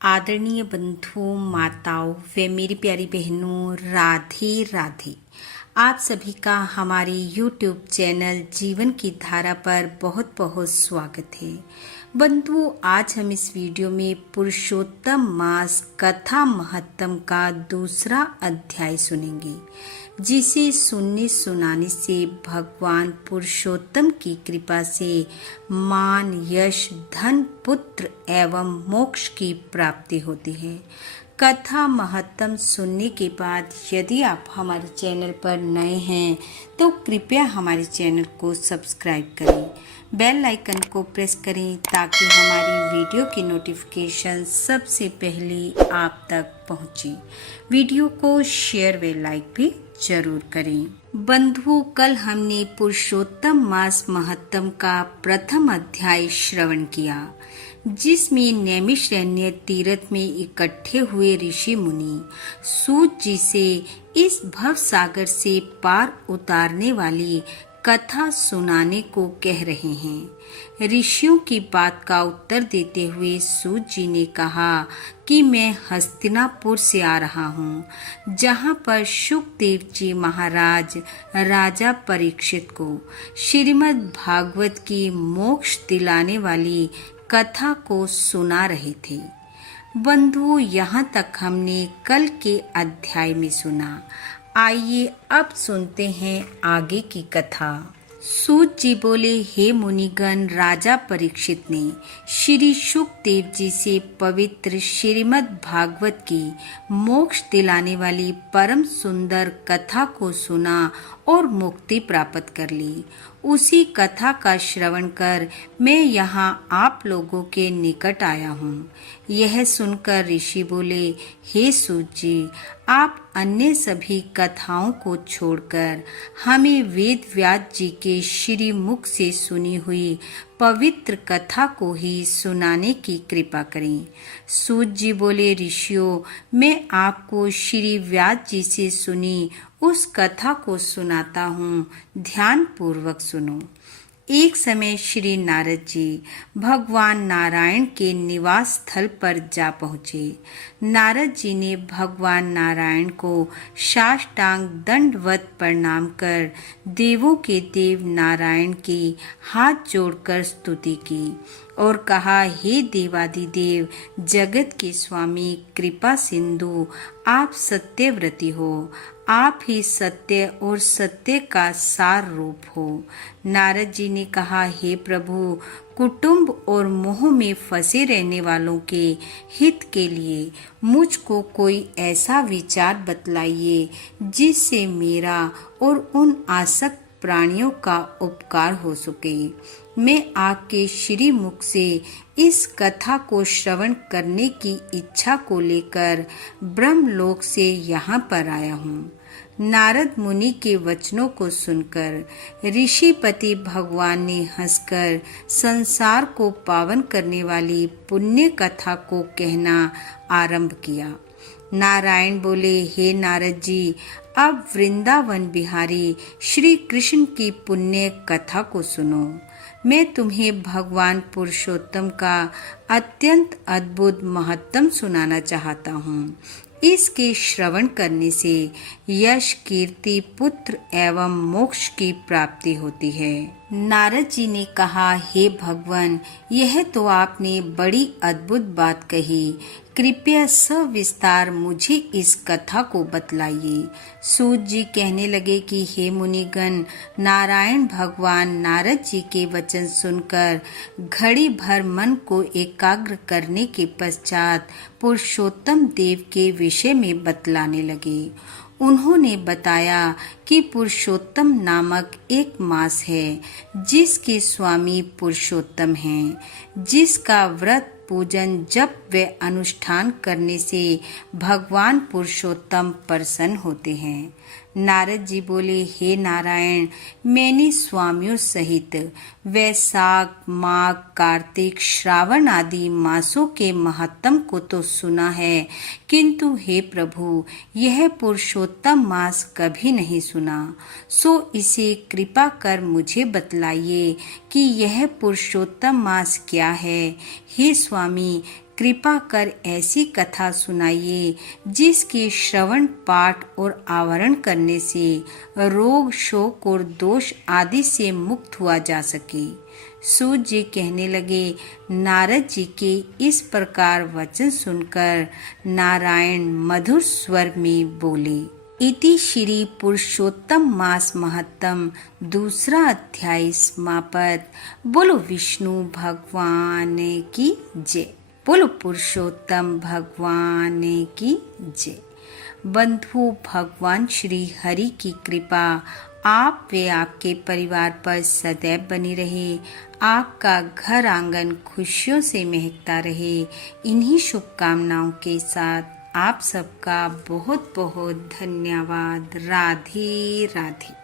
आदरणीय बंधुओं, माताओं व मेरी प्यारी बहनों, राधे राधे। आप सभी का हमारे YouTube चैनल जीवन की धारा पर बहुत बहुत स्वागत है। बंधुओं, आज हम इस वीडियो में पुरुषोत्तम मास कथा महत्तम का दूसरा अध्याय सुनेंगे, जिसे सुनने सुनाने से भगवान पुरुषोत्तम की कृपा से मान, यश, धन, पुत्र एवं मोक्ष की प्राप्ति होती है। कथा महत्तम सुनने के बाद यदि आप हमारे चैनल पर नए हैं तो कृपया हमारे चैनल को सब्सक्राइब करें, बेल आइकन को प्रेस करें ताकि हमारी वीडियो की नोटिफिकेशन सबसे पहले आप तक पहुंचे। वीडियो को शेयर व लाइक भी जरूर करें। बंधुओं, कल हमने पुरुषोत्तम मास महत्तम का प्रथम अध्याय श्रवण किया, जिसमें नैमिषारण्य तीर्थ में इकट्ठे हुए ऋषि मुनि सूत जी से इस भव सागर से पार उतारने वाली कथा सुनाने को कह रहे हैं। ऋषियों की बात का उत्तर देते हुए सूत जी ने कहा कि मैं हस्तिनापुर से आ रहा हूँ, जहाँ पर शुकदेव जी महाराज राजा परीक्षित को श्रीमद् भागवत की मोक्ष दिलाने वाली कथा को सुना रहे थे। बंधुओं, यहाँ तक हमने कल के अध्याय में सुना। आइए अब सुनते हैं आगे की कथा। सूत जी बोले, हे मुनिगण, राजा परीक्षित ने श्री शुकदेव जी से पवित्र श्रीमद् भागवत की मोक्ष दिलाने वाली परम सुंदर कथा को सुना और मुक्ति प्राप्त कर ली। उसी कथा का श्रवण कर मैं यहाँ आप लोगों के निकट आया हूँ। यह सुनकर ऋषि बोले, हे सूत जी, आप अन्य सभी कथाओं को छोड़कर हमें वेद व्यास जी के श्री मुख से सुनी हुई पवित्र कथा को ही सुनाने की कृपा करें। सूत जी बोले, ऋषियों, मैं आपको श्री व्यास जी से सुनी उस कथा को सुनाता हूँ, ध्यान पूर्वक सुनो। एक समय श्री नारद जी भगवान नारायण के निवास स्थल पर जा पहुँचे। नारद जी ने भगवान नारायण को साष्टांग दंडवत प्रणाम कर देवों के देव नारायण की हाथ जोड़कर स्तुति की और कहा, हे देवादिदेव, जगत के स्वामी, कृपा सिंधु, आप सत्यव्रती हो। आप ही सत्य और सत्य का सार रूप हो। नारद जी ने कहा, हे प्रभु, कुटुंब और मोह में फंसे रहने वालों के हित के लिए मुझको कोई ऐसा विचार बतलाइए जिससे मेरा और उन आसक्त प्राणियों का उपकार हो सके। मैं आपके श्री मुख से इस कथा को श्रवण करने की इच्छा को लेकर ब्रह्मलोक से यहाँ पर आया हूँ। नारद मुनि के वचनों को सुनकर ऋषिपति भगवान ने हंसकर संसार को पावन करने वाली पुण्य कथा को कहना आरंभ किया। नारायण बोले, हे नारद जी, अब वृंदावन बिहारी श्री कृष्ण की पुण्य कथा को सुनो। मैं तुम्हें भगवान पुरुषोत्तम का अत्यंत अद्भुत महत्तम सुनाना चाहता हूँ। इसके श्रवण करने से यश, कीर्ति, पुत्र एवं मोक्ष की प्राप्ति होती है। नारद जी ने कहा, हे भगवान, यह तो आपने बड़ी अद्भुत बात कही। कृपया सविस्तार मुझे इस कथा को बतलाइए। सूत जी कहने लगे कि हे मुनिगण, नारायण भगवान नारद जी के वचन सुनकर घड़ी भर मन को एकाग्र करने के पश्चात पुरुषोत्तम देव के विषय में बतलाने लगे। उन्होंने बताया कि पुरुषोत्तम नामक एक मास है, जिसके स्वामी पुरुषोत्तम हैं, जिसका व्रत, पूजन, जप व अनुष्ठान करने से भगवान पुरुषोत्तम प्रसन्न होते हैं। नारद जी बोले, हे नारायण, मैंने स्वामियों सहित वैशाख, माघ, कार्तिक, श्रावण आदि मासों के महत्तम को तो सुना है, किंतु हे प्रभु, यह पुरुषोत्तम मास कभी नहीं सुना। सो इसे कृपा कर मुझे बतलाइए कि यह पुरुषोत्तम मास क्या है। हे स्वामी, कृपा कर ऐसी कथा सुनाइए जिसके श्रवण पाठ और आवरण करने से रोग शोक और दोष आदि से मुक्त हुआ जा सके। सूत जी कहने लगे, नारद जी के इस प्रकार वचन सुनकर नारायण मधुर स्वर में बोले। इति श्री पुरुषोत्तम मास महत्तम दूसरा अध्याय समापत। बोलो विष्णु भगवान की जय। बोलो पुरुषोत्तम भगवान की जय। बंधु, भगवान श्री हरि की कृपा आप व आपके परिवार पर सदैव बनी रहे। आपका घर आंगन खुशियों से महकता रहे। इन्हीं शुभकामनाओं के साथ आप सबका बहुत बहुत धन्यवाद। राधे राधे।